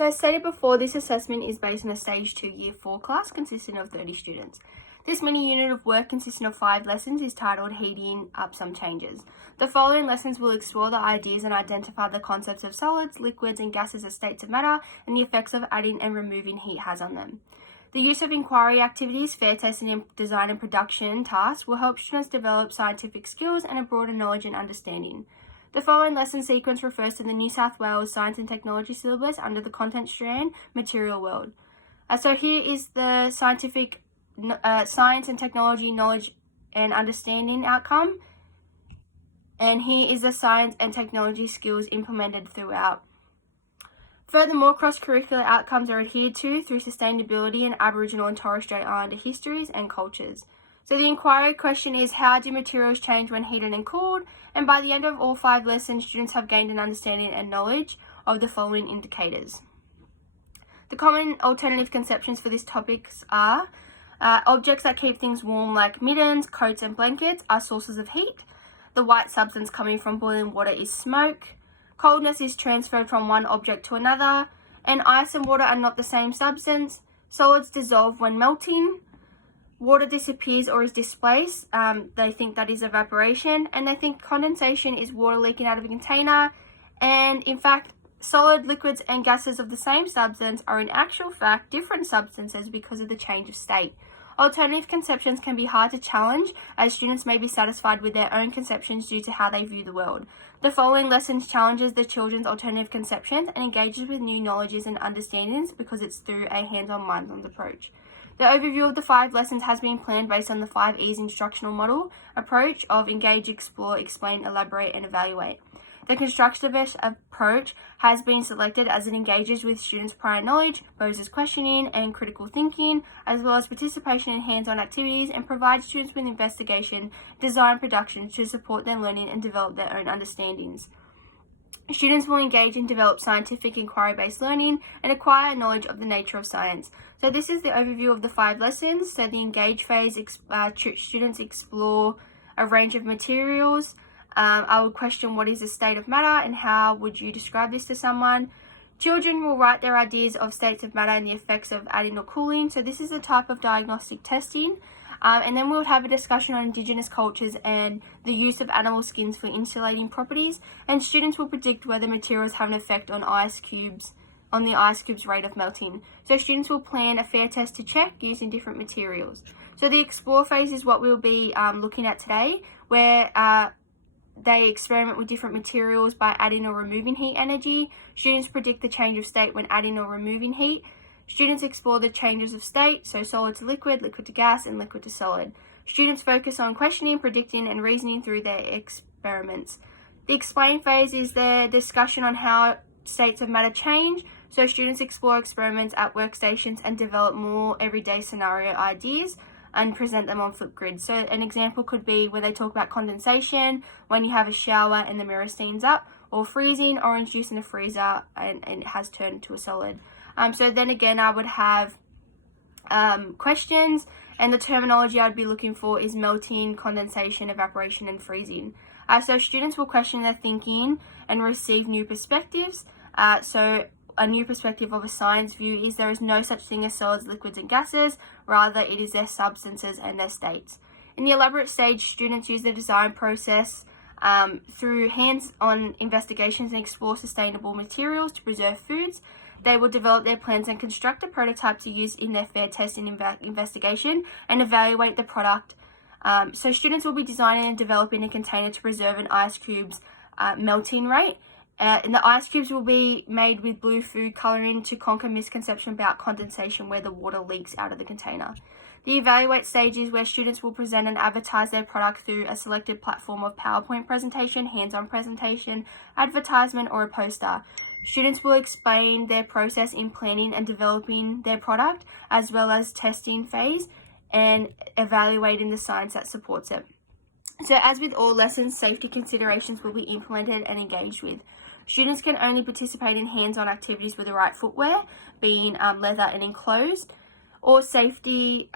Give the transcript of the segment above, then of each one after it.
So as stated before, this assessment is based on a Stage 2 Year 4 class consisting of 30 students. This mini unit of work consisting of 5 lessons is titled Heating Up Some Changes. The following lessons will explore the ideas and identify the concepts of solids, liquids and gases as states of matter and the effects of adding and removing heat has on them. The use of inquiry activities, fair testing and design and production tasks will help students develop scientific skills and a broader knowledge and understanding. The following lesson sequence refers to the New South Wales Science and Technology syllabus under the content strand Material World. So here is the scientific science and technology knowledge and understanding outcome, and here is the science and technology skills implemented throughout. Furthermore, cross-curricular outcomes are adhered to through sustainability and Aboriginal and Torres Strait Islander histories and cultures. So the inquiry question is, how do materials change when heated and cooled? And by the end of all 5 lessons, students have gained an understanding and knowledge of the following indicators. The common alternative conceptions for these topics are objects that keep things warm like mittens, coats and blankets are sources of heat. The white substance coming from boiling water is smoke. Coldness is transferred from one object to another. And ice and water are not the same substance. Solids dissolve when melting. Water disappears or is displaced. They think that is evaporation. And they think condensation is water leaking out of a container. And in fact, solid, liquids and gases of the same substance are in actual fact different substances because of the change of state. Alternative conceptions can be hard to challenge, as students may be satisfied with their own conceptions due to how they view the world. The following lessons challenges the children's alternative conceptions and engages with new knowledges and understandings because it's through a hands-on, minds-on approach. The overview of the 5 lessons has been planned based on the 5 E's instructional model approach of engage, explore, explain, elaborate, and evaluate. The constructivist approach has been selected as it engages with students' prior knowledge, poses questioning and critical thinking, as well as participation in hands-on activities, and provides students with investigation, design, production to support their learning and develop their own understandings. Students will engage and develop scientific inquiry-based learning and acquire knowledge of the nature of science. So this is the overview of the 5 lessons. So the engage phase, students explore a range of materials. I would question what is the state of matter and how would you describe this to someone. Children will write their ideas of states of matter and the effects of adding or cooling. So this is the type of diagnostic testing. And then we would have a discussion on Indigenous cultures and the use of animal skins for insulating properties. And students will predict whether materials have an effect on the ice cube's rate of melting. So students will plan a fair test to check using different materials. So the explore phase is what we'll be looking at today, where they experiment with different materials by adding or removing heat energy. Students predict the change of state when adding or removing heat. Students explore the changes of state, so solid to liquid, liquid to gas, and liquid to solid. Students focus on questioning, predicting, and reasoning through their experiments. The explain phase is the discussion on how states of matter change, so students explore experiments at workstations and develop more everyday scenario ideas and present them on Flipgrid. So an example could be where they talk about condensation, when you have a shower and the mirror steams up, or freezing, orange juice in a freezer and it has turned to a solid. So then again, I would have questions, and the terminology I'd be looking for is melting, condensation, evaporation, and freezing. So students will question their thinking and receive new perspectives. So a new perspective of a science view is there is no such thing as solids, liquids, and gases. Rather, it is their substances and their states. In the elaborate stage, students use the design process through hands-on investigations and explore sustainable materials to preserve foods. They will develop their plans and construct a prototype to use in their fair test and investigation and evaluate the product. So students will be designing and developing a container to preserve an ice cube's melting rate. And the ice cubes will be made with blue food colouring to conquer misconception about condensation where the water leaks out of the container. The evaluate stage is where students will present and advertise their product through a selected platform of PowerPoint presentation, hands-on presentation, advertisement, or a poster. Students will explain their process in planning and developing their product, as well as testing phase and evaluating the science that supports it. So as with all lessons, safety considerations will be implemented and engaged with. Students can only participate in hands-on activities with the right footwear, being leather and enclosed. All safety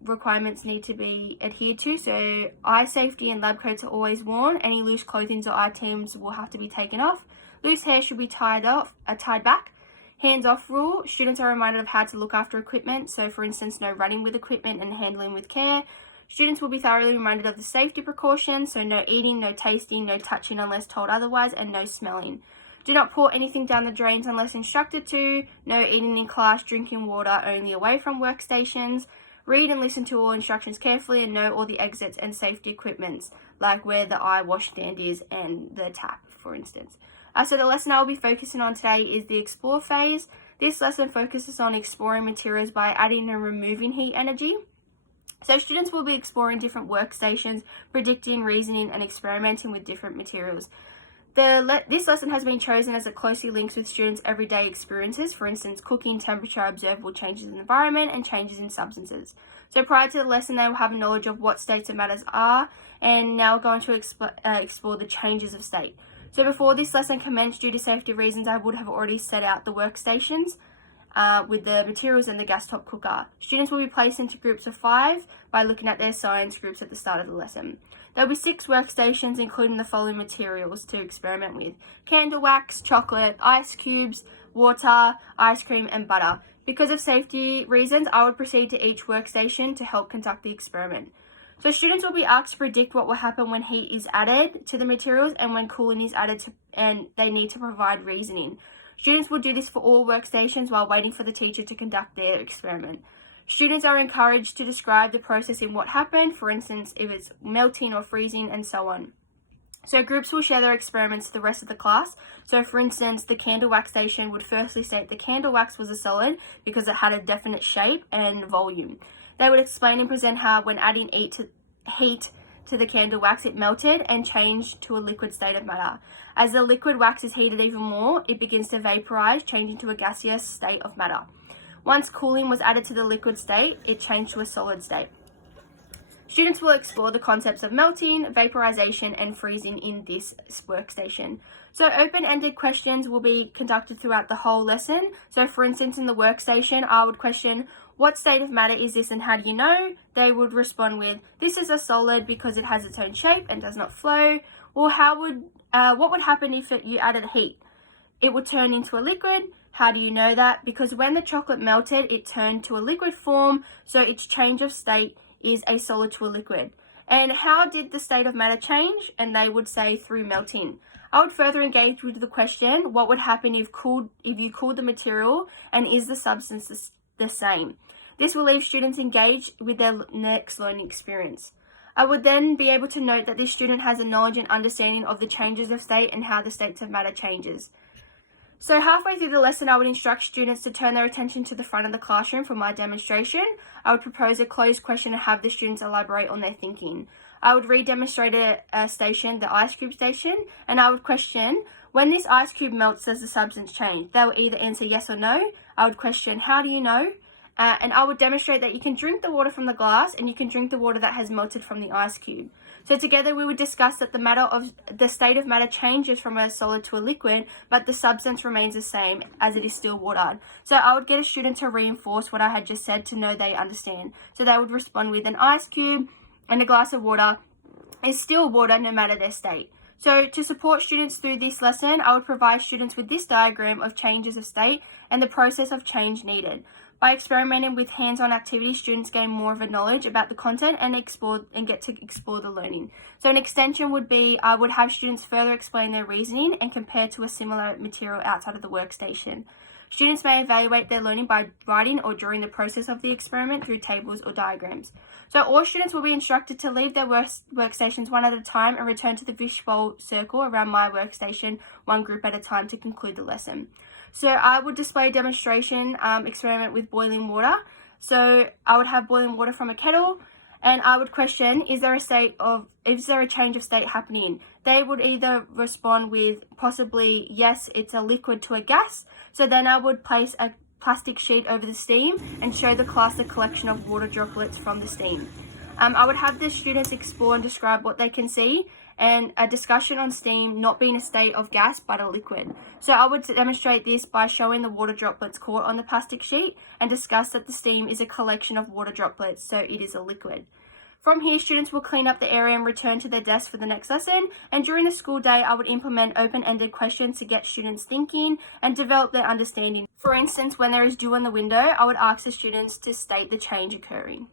requirements need to be adhered to, so eye safety and lab coats are always worn. Any loose clothing or items will have to be taken off. Loose hair should be tied back. Hands-off rule. Students are reminded of how to look after equipment. So for instance, no running with equipment and handling with care. Students will be thoroughly reminded of the safety precautions. So no eating, no tasting, no touching unless told otherwise, and no smelling. Do not pour anything down the drains unless instructed to. No eating in class, drinking water only away from workstations. Read and listen to all instructions carefully and know all the exits and safety equipments, like where the eye wash stand is and the tap, for instance. So the lesson I will be focusing on today is the explore phase. This lesson focuses on exploring materials by adding and removing heat energy. So students will be exploring different workstations, predicting, reasoning, and experimenting with different materials. This lesson has been chosen as it closely links with students' everyday experiences, for instance, cooking, temperature, observable changes in the environment, and changes in substances. So prior to the lesson, they will have knowledge of what states of matters are, and now we're going to explore the changes of state. So before this lesson commenced, due to safety reasons, I would have already set out the workstations with the materials and the gas top cooker. Students will be placed into groups of 5 by looking at their science groups at the start of the lesson. There will be 6 workstations, including the following materials to experiment with: candle wax, chocolate, ice cubes, water, ice cream, and butter. Because of safety reasons, I would proceed to each workstation to help conduct the experiment. So students will be asked to predict what will happen when heat is added to the materials and when cooling is added and they need to provide reasoning. Students will do this for all workstations while waiting for the teacher to conduct their experiment. Students are encouraged to describe the process in what happened, for instance, if it's melting or freezing, and so on. So groups will share their experiments to the rest of the class. So for instance, the candle wax station would firstly state the candle wax was a solid because it had a definite shape and volume. They would explain and present how when adding heat to the candle wax, it melted and changed to a liquid state of matter. As the liquid wax is heated even more, it begins to vaporize, changing to a gaseous state of matter. Once cooling was added to the liquid state, it changed to a solid state. Students will explore the concepts of melting, vaporization, and freezing in this workstation. So open-ended questions will be conducted throughout the whole lesson. So for instance, in the workstation, I would question, what state of matter is this and how do you know? They would respond with, this is a solid because it has its own shape and does not flow. Or what would happen if you added heat? It would turn into a liquid. How do you know that? Because when the chocolate melted, it turned to a liquid form, so its change of state is a solid to a liquid. And how did the state of matter change? And they would say through melting. I would further engage with the question, what would happen if you cooled the material, and is the substance the same? This will leave students engaged with their next learning experience. I would then be able to note that this student has a knowledge and understanding of the changes of state and how the states of matter changes. So halfway through the lesson, I would instruct students to turn their attention to the front of the classroom for my demonstration. I would propose a closed question and have the students elaborate on their thinking. I would re-demonstrate a station, the ice cube station, and I would question, when this ice cube melts, does the substance change? They will either answer yes or no. I would question, how do you know? And I would demonstrate that you can drink the water from the glass and you can drink the water that has melted from the ice cube. So together we would discuss that the state of matter changes from a solid to a liquid, but the substance remains the same as it is still watered. So I would get a student to reinforce what I had just said to know they understand. So they would respond with, an ice cube and a glass of water is still water no matter their state. So to support students through this lesson, I would provide students with this diagram of changes of state and the process of change needed. By experimenting with hands-on activities, students gain more of a knowledge about the content and get to explore the learning. So an extension would be, I would have students further explain their reasoning and compare to a similar material outside of the workstation. Students may evaluate their learning by writing or during the process of the experiment through tables or diagrams. So all students will be instructed to leave their workstations one at a time and return to the fishbowl circle around my workstation, one group at a time, to conclude the lesson. So I would display a demonstration experiment with boiling water. So I would have boiling water from a kettle, and I would question, is there a change of state happening? They would either respond with possibly, yes, it's a liquid to a gas. So then I would place a plastic sheet over the steam and show the class a collection of water droplets from the steam. I would have the students explore and describe what they can see, and a discussion on steam not being a state of gas but a liquid. So I would demonstrate this by showing the water droplets caught on the plastic sheet and discuss that the steam is a collection of water droplets, so it is a liquid. From here, students will clean up the area and return to their desk for the next lesson. And during the school day, I would implement open-ended questions to get students thinking and develop their understanding. For instance, when there is dew on the window, I would ask the students to state the change occurring.